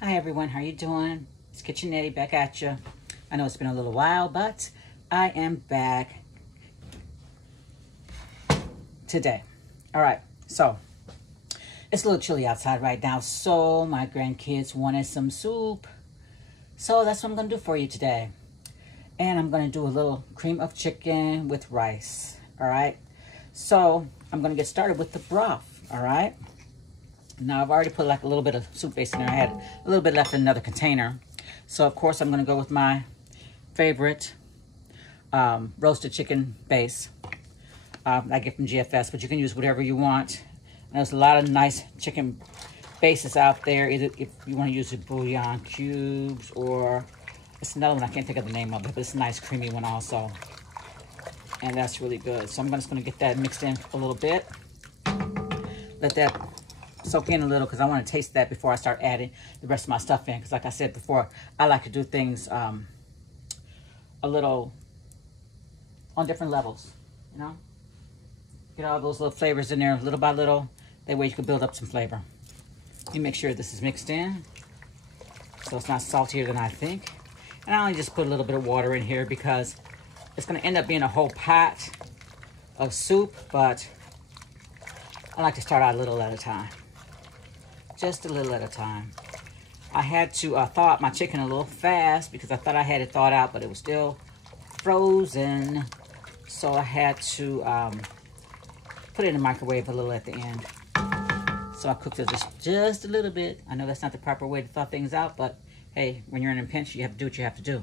Hi everyone, how you doing? It's Kitchen Nettie back at you. I know it's been a little while, but I am back today. All right, so it's a little chilly outside right now, so my grandkids wanted some soup. So that's what I'm gonna do for you today. And I'm gonna do a little cream of chicken with rice, all right? So I'm gonna get started with the broth, all right? Now, I've already put like a little bit of soup base in there. I had a little bit left in another container. So, of course, I'm going to go with my favorite roasted chicken base. I get from GFS, but you can use whatever you want. There's a lot of nice chicken bases out there. Either if you want to use the bouillon cubes or it's another one. I can't think of the name of it, but it's a nice creamy one also. And that's really good. So I'm just going to get that mixed in a little bit. Let that soak in a little because I want to taste that before I start adding the rest of my stuff in. Because like I said before, I like to do things a little on different levels, you know? Get all those little flavors in there little by little. That way you can build up some flavor. You make sure this is mixed in so it's not saltier than I think. And I only just put a little bit of water in here because it's going to end up being a whole pot of soup, but I like to start out a little at a time. Just a little at a time. I had to thaw out my chicken a little fast because I thought I had it thawed out, but it was still frozen. So I had to put it in the microwave a little at the end. So I cooked it just a little bit. I know that's not the proper way to thaw things out, but hey, when you're in a pinch, you have to do what you have to do.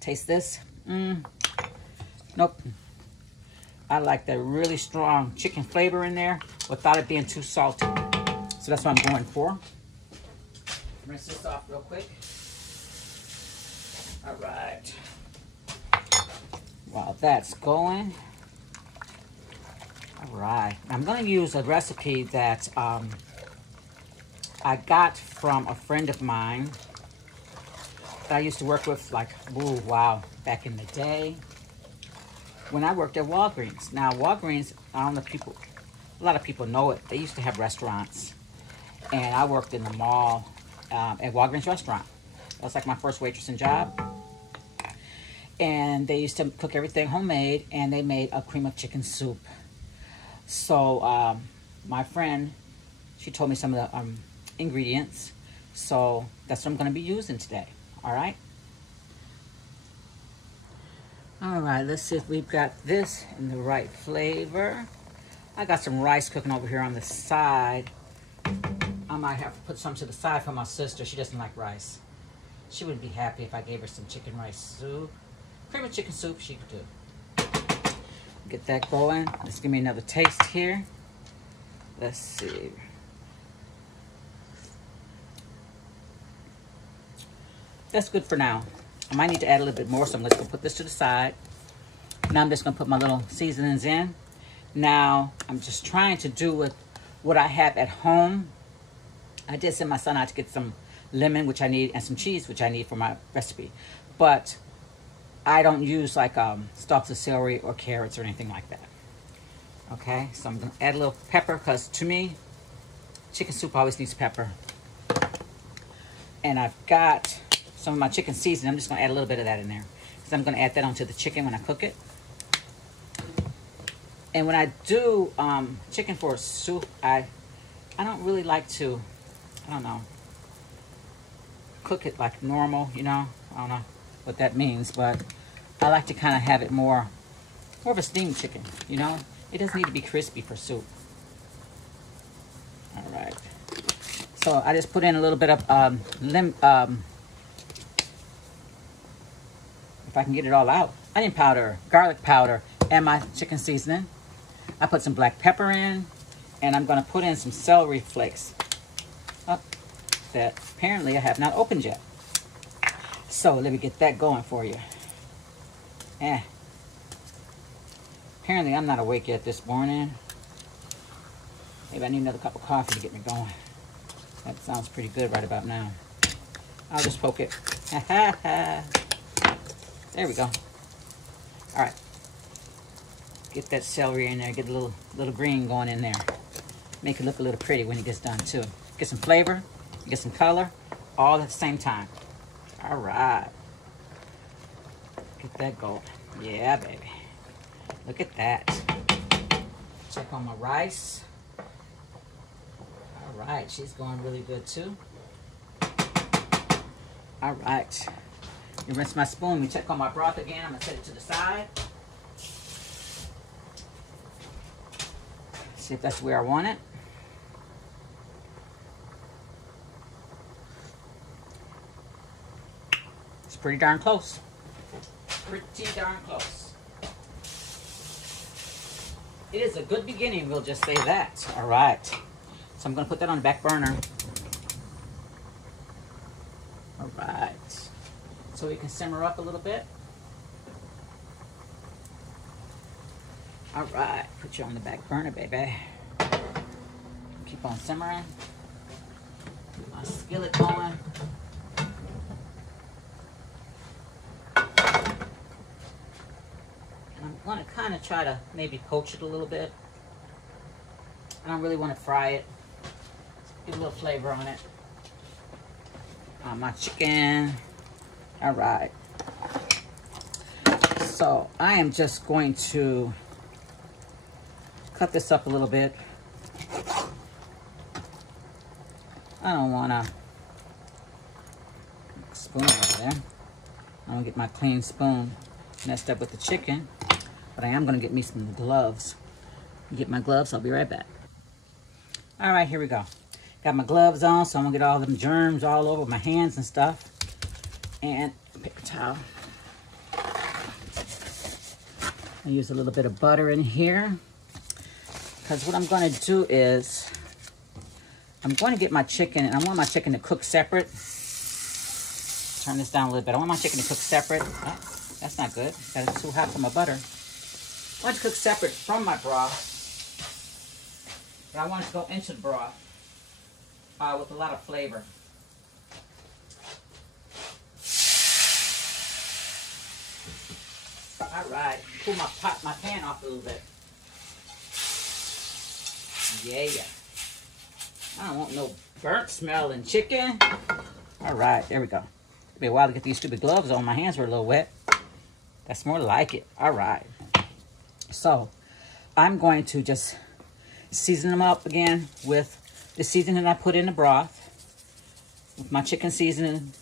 Taste this. Nope. I like that really strong chicken flavor in there without it being too salty. So that's what I'm going for. Rinse this off real quick. All right. While that's going. All right. I'm going to use a recipe that I got from a friend of mine that I used to work with like, ooh, wow, back in the day. When I worked at Walgreens. Now, Walgreens, I don't know if people, a lot of people know it. They used to have restaurants. And I worked in the mall at Walgreens restaurant. That was like my first waitressing job. And they used to cook everything homemade. And they made a cream of chicken soup. So, my friend, she told me some of the ingredients. So, that's what I'm going to be using today. All right? All right, let's see if we've got this in the right flavor. I got some rice cooking over here on the side. I might have to put some to the side for my sister. She doesn't like rice. She would be happy if I gave her some chicken rice soup. Cream of chicken soup she could do. Get that going. Let's give me another taste here. Let's see. That's good for now. I might need to add a little bit more, so I'm just going to put this to the side. Now I'm just going to put my little seasonings in. Now, I'm just trying to do with what I have at home. I did send my son out to get some lemon, which I need, and some cheese, which I need for my recipe. But I don't use like stalks of celery or carrots or anything like that. Okay, so I'm going to add a little pepper because to me, chicken soup always needs pepper. And I've got some of my chicken seasoning. I'm just going to add a little bit of that in there because I'm going to add that onto the chicken when I cook it. And when I do chicken for soup, I don't really like to, I don't know, cook it like normal, you know. I don't know what that means, but I like to kind of have it more of a steamed chicken, you know. It doesn't need to be crispy for soup. All right. So I just put in a little bit of if I can get it all out, onion powder, garlic powder, and my chicken seasoning. I put some black pepper in, and I'm going to put in some celery flakes that apparently I have not opened yet. So let me get that going for you. Apparently I'm not awake yet this morning. Maybe I need another cup of coffee to get me going. That sounds pretty good right about now. I'll just poke it. There we go. All right. Get that celery in there. Get a little green going in there. Make it look a little pretty when it gets done too. Get some flavor. Get some color, all at the same time. All right. Get that gold. Yeah, baby. Look at that. Check on my rice. All right, she's going really good too. All right. You rinse my spoon. We check on my broth again. I'm gonna set it to the side. See if that's where I want it. It's pretty darn close. Pretty darn close. It is a good beginning, we'll just say that. All right. So I'm gonna put that on the back burner. All right. So we can simmer up a little bit. All right, put you on the back burner, baby. Keep on simmering. Get my skillet going. And I'm gonna kind of try to maybe poach it a little bit. I don't really want to fry it. Get a little flavor on it. My chicken. All right. So I am just going to cut this up a little bit. I don't want to spoon over there. I don't get my clean spoon messed up with the chicken, but I am going to get me some gloves. Get my gloves. I'll be right back. All right, here we go. Got my gloves on, so I'm going to get all them germs all over my hands and stuff. And a paper towel. I use a little bit of butter in here. Because what I'm going to do is, I'm going to get my chicken, and I want my chicken to cook separate. Turn this down a little bit. I want my chicken to cook separate. Oh, that's not good. That's too hot for my butter. I want it to cook separate from my broth. But I want it to go into the broth with a lot of flavor. All right, pull my pan off a little bit. Yeah. I don't want no burnt smelling chicken. All right, there we go. It'll be a while to get these stupid gloves on. My hands were a little wet. That's more like it. All right. So I'm going to just season them up again with the seasoning I put in the broth. With my chicken seasoning,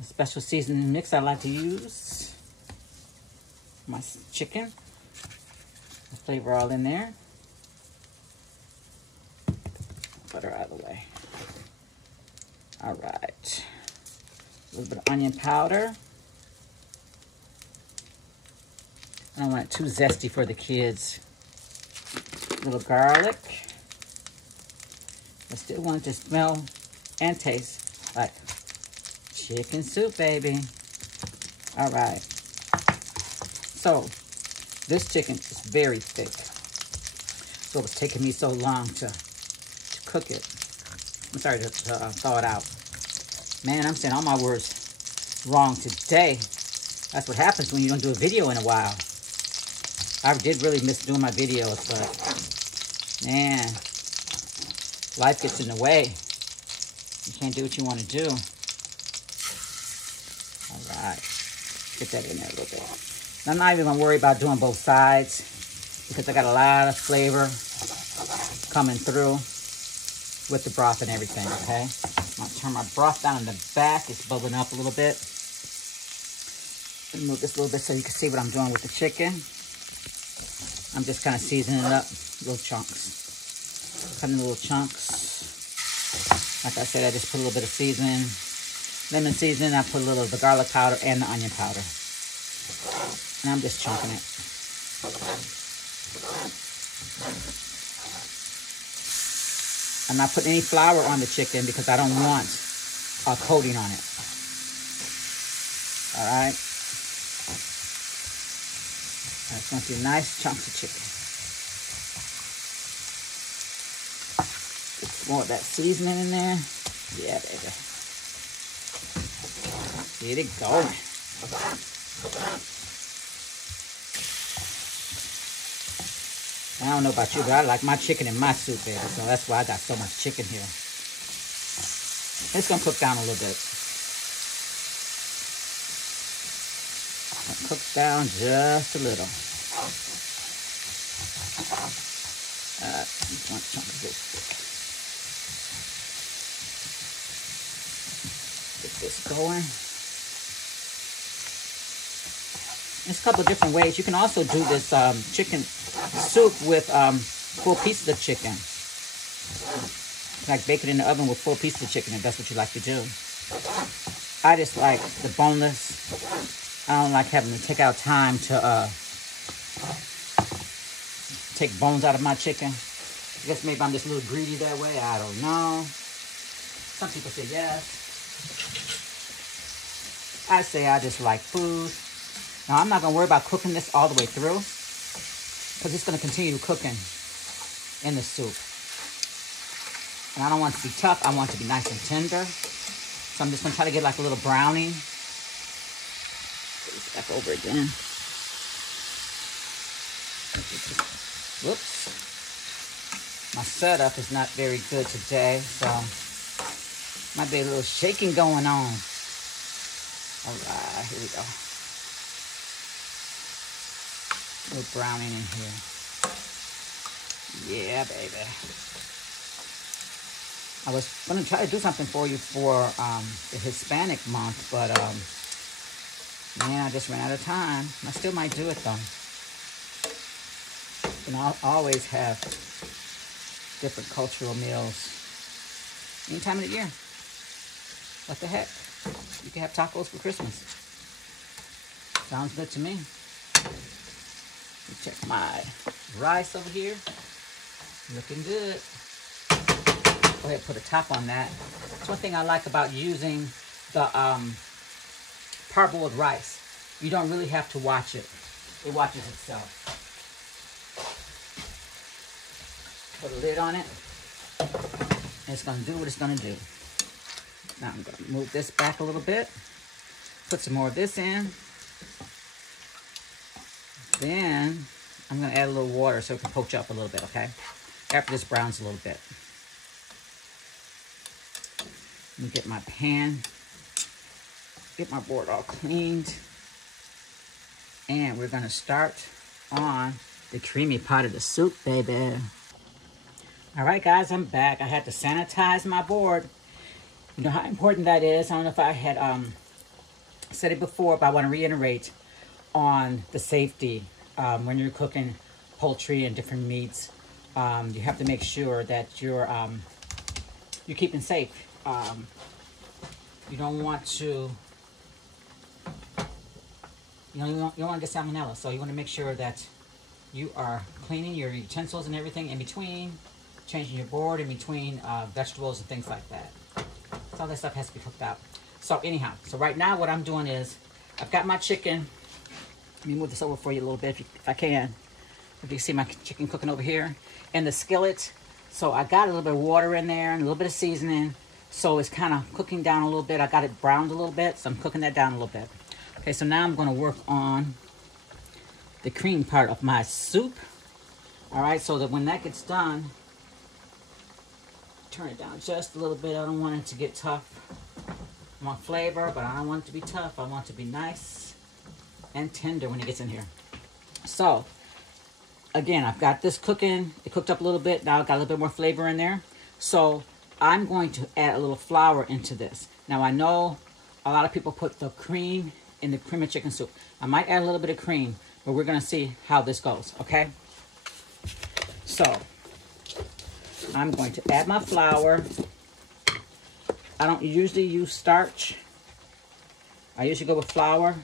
a special seasoning mix I like to use. My chicken, the flavor all in there. Butter out of the way. All right. A little bit of onion powder. I don't want it too zesty for the kids. A little garlic. I still want it to smell and taste like chicken soup, baby. All right. So, this chicken is very thick. So it was taking me so long to cook it. I'm sorry to thaw it out. Man, I'm saying all my words wrong today. That's what happens when you don't do a video in a while. I did really miss doing my videos, but man, life gets in the way. You can't do what you want to do. All right, get that in there a little bit. I'm not even gonna worry about doing both sides because I got a lot of flavor coming through with the broth and everything, okay? I'm gonna turn my broth down in the back. It's bubbling up a little bit. Move this a little bit so you can see what I'm doing with the chicken. I'm just kind of seasoning it up, little chunks. Cutting little chunks. Like I said, I just put a little bit of seasoning. Lemon seasoning, I put a little of the garlic powder and the onion powder. And I'm just chunking it. I'm not putting any flour on the chicken because I don't want a coating on it. All right. I just want you nice chunks of chicken. Get some more of that seasoning in there. Yeah, baby. Get it going. I don't know about you, but I like my chicken in my soup, baby. So that's why I got so much chicken here. It's gonna cook down a little bit. Cook down just a little. One chunk of this. Get this going. There's a couple of different ways. You can also do this chicken soup with full pieces of chicken. Like bake it in the oven with full pieces of chicken if that's what you like to do. I just like the boneless. I don't like having to take out time to take bones out of my chicken. I guess maybe I'm just a little greedy that way. I don't know. Some people say yes. I say I just like food. Now, I'm not going to worry about cooking this all the way through because it's going to continue cooking in the soup. And I don't want it to be tough. I want it to be nice and tender. So I'm just going to try to get like a little browning. Put this back over again. Whoops. My setup is not very good today, so might be a little shaking going on. All right, here we go. A little browning in here. Yeah, baby. I was going to try to do something for you for the Hispanic month, but man, I just ran out of time. I still might do it though. And I'll always have different cultural meals any time of the year. What the heck? You can have tacos for Christmas. Sounds good to me. Check my rice over here. Looking good. Go ahead and put a top on that. That's one thing I like about using the parboiled rice. You don't really have to watch it. It watches itself. Put a lid on it. And it's going to do what it's going to do. Now I'm going to move this back a little bit. Put some more of this in. Then I'm going to add a little water so it can poach up a little bit, okay? After this browns a little bit. Let me get my pan. Get my board all cleaned. And we're going to start on the creamy part of the soup, baby. All right, guys, I'm back. I had to sanitize my board. You know how important that is. I don't know if I had said it before, but I want to reiterate on the safety when you're cooking poultry and different meats. You have to make sure that you're keeping safe. You don't want to, you don't want to get salmonella. So you want to make sure that you are cleaning your utensils and everything in between, changing your board in between vegetables and things like that. So all that stuff has to be cooked out. So anyhow, so right now what I'm doing is I've got my chicken. Let me move this over for you a little bit if I can. If you can see my chicken cooking over here in the skillet. So I got a little bit of water in there and a little bit of seasoning. So it's kind of cooking down a little bit. I got it browned a little bit, so I'm cooking that down a little bit. Okay, so now I'm going to work on the cream part of my soup. All right, so that when that gets done, turn it down just a little bit. I don't want it to get tough. I want flavor, but I don't want it to be tough. I want it to be nice and tender when it gets in here. So, again, I've got this cooking. It cooked up a little bit. Now I've got a little bit more flavor in there. So, I'm going to add a little flour into this. Now, I know a lot of people put the cream in the cream of chicken soup. I might add a little bit of cream, but we're going to see how this goes, okay? So, I'm going to add my flour. I don't usually use starch. I usually go with flour.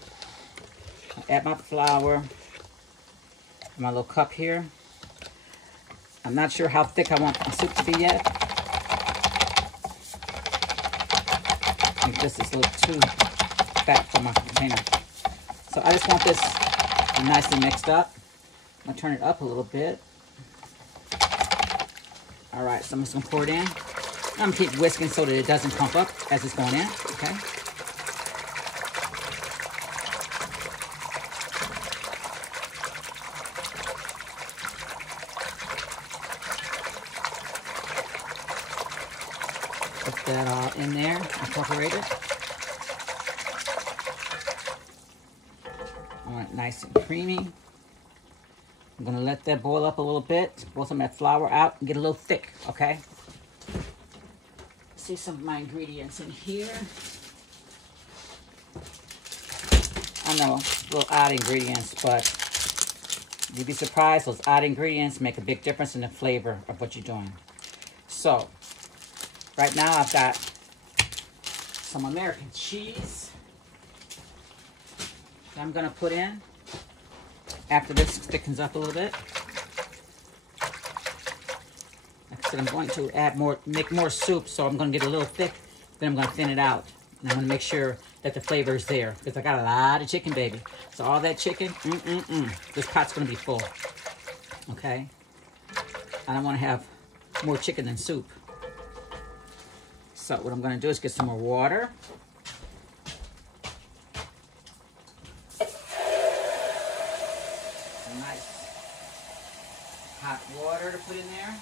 I add my flour. My little cup here. I'm not sure how thick I want my soup to be yet. I think this is a little too fat for my container. So I just want this nicely mixed up. I'm going to turn it up a little bit. All right, so I'm just going to pour it in. I'm going to keep whisking so that it doesn't clump up as it's going in, okay? that all in there, incorporated. I want it nice and creamy. I'm gonna let that boil up a little bit, boil some of that flour out and get a little thick, okay? See some of my ingredients in here. I know, little odd ingredients, but you'd be surprised, those odd ingredients make a big difference in the flavor of what you're doing. So, right now I've got some American cheese that I'm gonna put in after this thickens up a little bit. Like I said, I'm going to add more, make more soup, so I'm gonna get a little thick, then I'm gonna thin it out. And I'm gonna make sure that the flavor is there, because I got a lot of chicken, baby. So all that chicken, this pot's gonna be full, okay? I don't wanna have more chicken than soup. So what I'm gonna do is get some more water. Some nice hot water to put in there.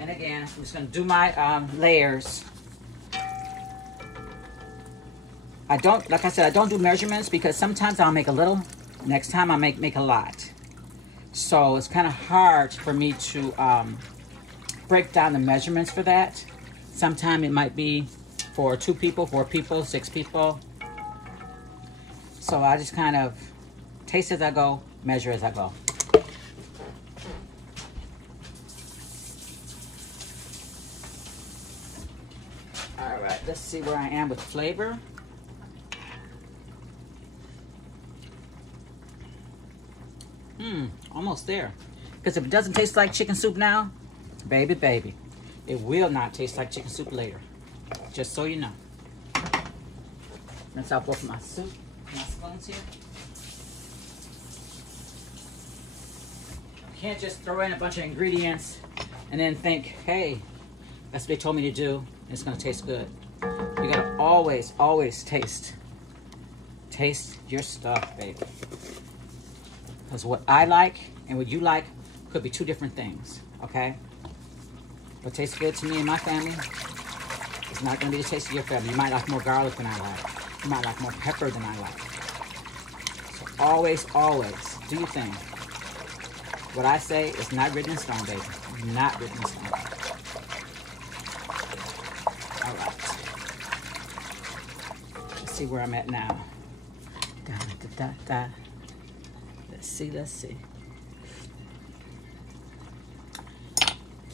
And again, I'm just gonna do my layers. I don't, like I said, I don't do measurements because sometimes I'll make a little, next time I make a lot. So it's kind of hard for me to break down the measurements for that. Sometimes it might be for 2 people, 4 people, 6 people. So I just kind of taste as I go, measure as I go. All right, let's see where I am with flavor. Almost there. Because if it doesn't taste like chicken soup now, baby, it will not taste like chicken soup later. Just so you know. Rinse out both of my soup, my spoons here. You can't just throw in a bunch of ingredients and then think, hey, that's what they told me to do, and it's gonna taste good. You gotta always, always taste. Taste your stuff, baby. Because what I like and what you like could be 2 different things, okay? What tastes good to me and my family is not gonna be the taste of your family. You might like more garlic than I like. You might like more pepper than I like. So always, always do your thing. What I say is not written in stone, baby. Not written in stone. All right. Let's see where I'm at now. Da, da, da, da. Let's see.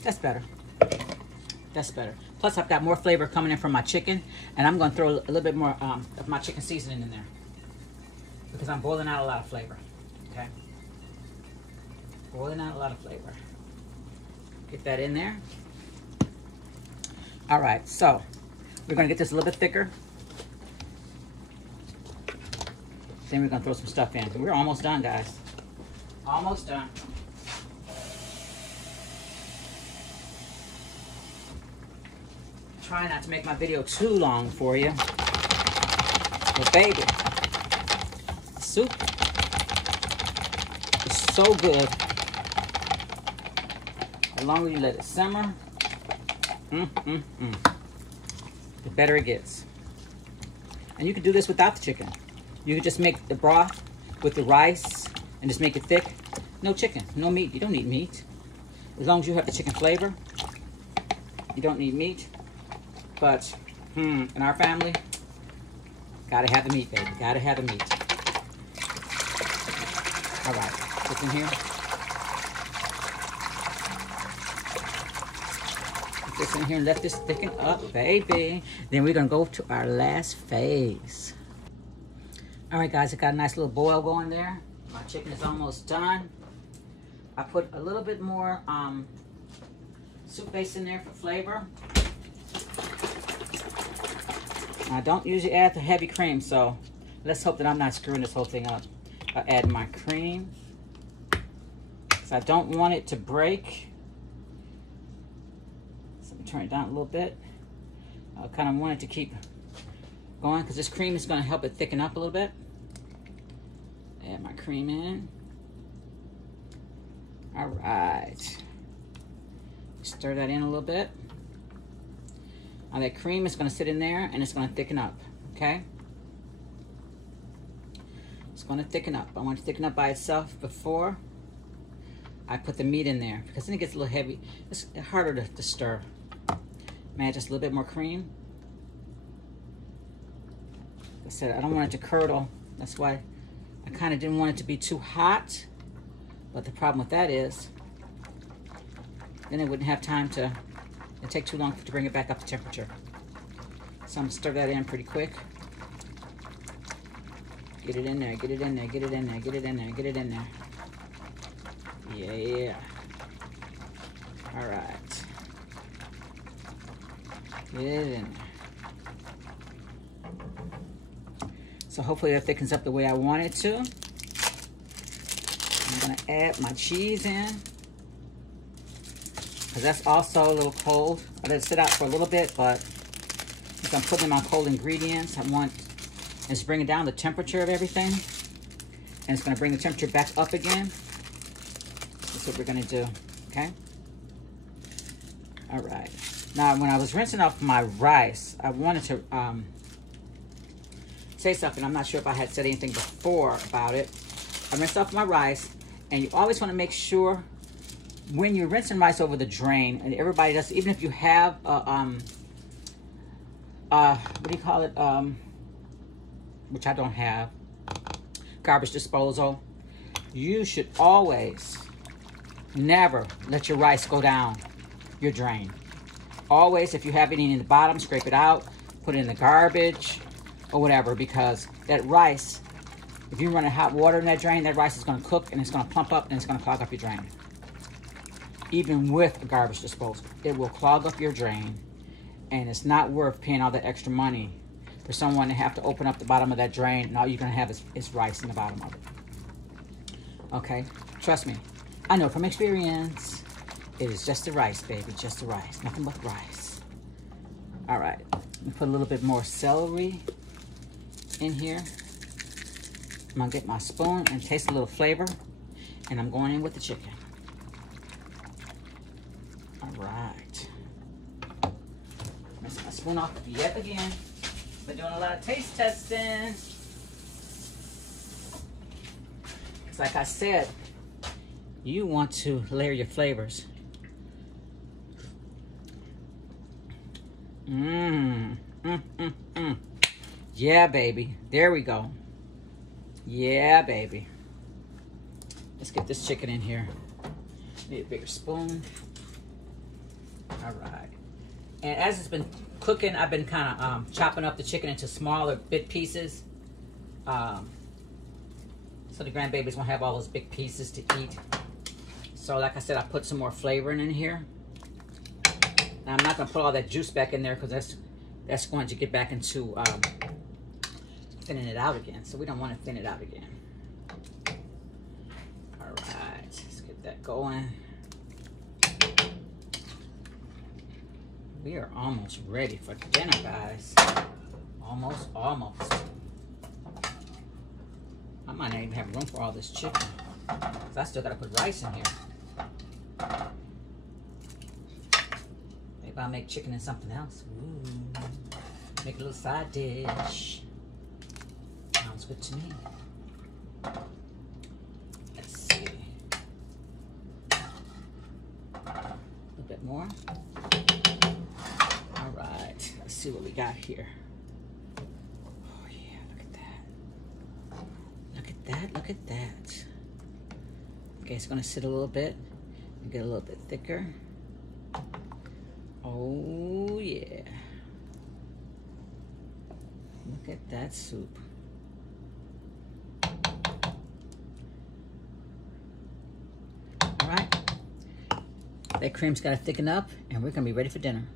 That's better. That's better. Plus, I've got more flavor coming in from my chicken, and I'm going to throw a little bit more of my chicken seasoning in there because I'm boiling out a lot of flavor, okay? Boiling out a lot of flavor. Get that in there. All right, so we're going to get this a little bit thicker. Then we're going to throw some stuff in. We're almost done, guys. Almost done. Try not to make my video too long for you. But baby, soup is so good. The longer you let it simmer, the better it gets. And you can do this without the chicken. You can just make the broth with the rice and just make it thick. No chicken, no meat. You don't need meat. As long as you have the chicken flavor, you don't need meat. But in our family, gotta have the meat, baby. Gotta have the meat. All right, put in here. Put this in here and let this thicken up, baby. Then we're gonna go to our last phase. All right, guys, I got a nice little boil going there. My chicken is almost done. I put a little bit more soup base in there for flavor. I don't usually add the heavy cream, so let's hope that I'm not screwing this whole thing up. I add my cream, because I don't want it to break. So I'm turn it down a little bit. I kind of want it to keep going, because this cream is going to help it thicken up a little bit. Add my cream in. All right. Stir that in a little bit. Now that cream is going to sit in there and it's going to thicken up, okay? It's going to thicken up. I want it to thicken up by itself before I put the meat in there, because then it gets a little heavy. It's harder to stir. May I add just a little bit more cream? Like I said, I don't want it to curdle. That's why I kind of didn't want it to be too hot. But the problem with that is, then it wouldn't have time to, it'd take too long to bring it back up to temperature. So I'm gonna stir that in pretty quick. Get it in there, get it in there, get it in there, get it in there, get it in there. Yeah. All right. Get it in there. So hopefully that thickens up the way I want it to. I'm gonna add my cheese in, because that's also a little cold. I let it sit out for a little bit, but since I'm putting in my cold ingredients, I want it's bringing down the temperature of everything, and it's gonna bring the temperature back up again. That's what we're gonna do, okay? All right. Now, when I was rinsing off my rice, I wanted to say something. I'm not sure if I had said anything before about it. I rinsed off my rice, and you always want to make sure when you're rinsing rice over the drain, and everybody does, even if you have what do you call it? Which I don't have, garbage disposal. You should always never let your rice go down your drain. Always, if you have any in the bottom, scrape it out, put it in the garbage or whatever, because that rice, if you run hot water in that drain, that rice is going to cook and it's going to plump up and it's going to clog up your drain. Even with a garbage disposal, it will clog up your drain, and it's not worth paying all that extra money for someone to have to open up the bottom of that drain, and all you're going to have is rice in the bottom of it. Okay? Trust me. I know from experience. It is just the rice, baby. Just the rice. Nothing but rice. All right. Let me put a little bit more celery in here. I'm going to get my spoon and taste a little flavor. And I'm going in with the chicken. All right. Rinse my spoon off yet again. Been doing a lot of taste testing. Because like I said, you want to layer your flavors. Yeah, baby. There we go. Yeah, baby. Let's get this chicken in here. Need a bigger spoon. All right. And as it's been cooking, I've been kind of chopping up the chicken into smaller bit pieces. So the grandbabies won't have all those big pieces to eat. So like I said, I put some more flavoring in here. Now I'm not going to put all that juice back in there, because that's going to get back into thinning it out again. So we don't want to thin it out again. All right, let's get that going. We are almost ready for dinner, guys. Almost. I might not even have room for all this chicken, because I still got to put rice in here. Maybe I'll make chicken and something else. Ooh. Make a little side dish. Sounds good to me. Let's see. A little bit more. All right. Let's see what we got here. Oh, yeah. Look at that. Look at that. Look at that. Okay, it's going to sit a little bit and get a little bit thicker. Oh, yeah. Look at that soup. All right. That cream's got to thicken up, and we're going to be ready for dinner.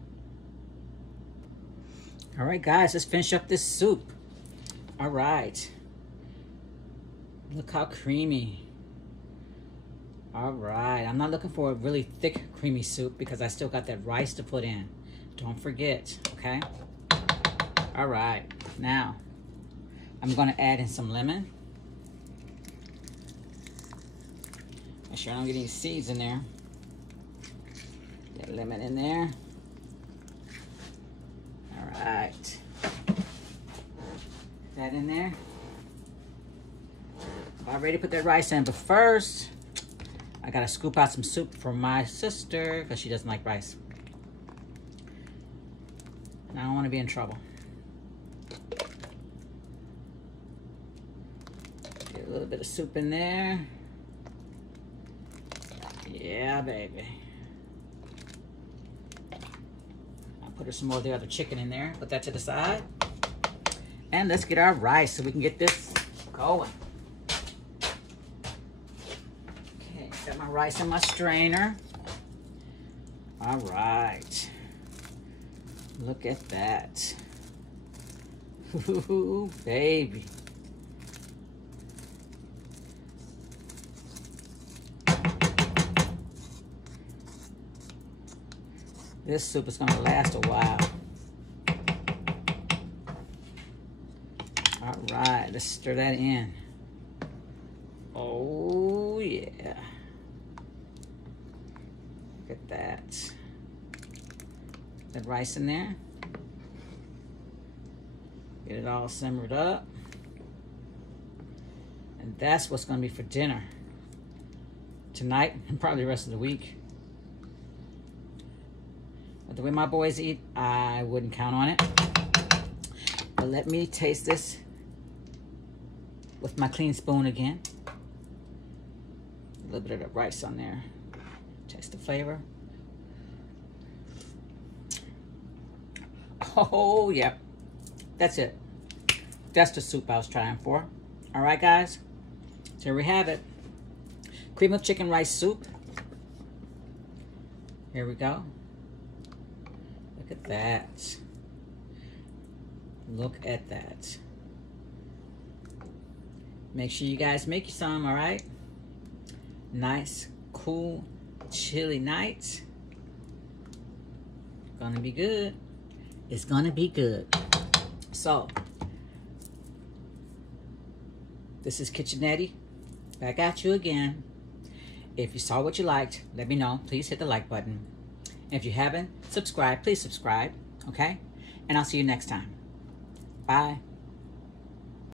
All right, guys, let's finish up this soup. All right. Look how creamy. All right, I'm not looking for a really thick, creamy soup, because I still got that rice to put in. Don't forget, okay? All right, now I'm gonna add in some lemon. Make sure I don't get any seeds in there. Get lemon in there. All right. Put that in there. I'm ready to put that rice in, but first, I gotta scoop out some soup for my sister because she doesn't like rice. And I don't want to be in trouble. Get a little bit of soup in there. Yeah, baby. I'll put her some more of the other chicken in there. Put that to the side. And let's get our rice so we can get this going. Okay, got my rice in my strainer. All right. Look at that. Ooh, baby. This soup is gonna last a while. All right, let's stir that in. Oh, yeah. Look at that. That rice in there. Get it all simmered up. And that's what's gonna be for dinner tonight and probably the rest of the week. But the way my boys eat, I wouldn't count on it. But let me taste this with my clean spoon again. A little bit of the rice on there. Taste the flavor. Oh, yeah. That's it. That's the soup I was trying for. All right, guys. So here we have it. Cream of chicken rice soup. Here we go. Look at that. Look at that. Make sure you guys make you some, all right? Nice, cool, chilly night. Gonna be good. It's gonna be good. So, this is Kitchenetti. Back at you again. If you saw what you liked, let me know. Please hit the like button. And if you haven't subscribed, please subscribe, okay? And I'll see you next time. Bye.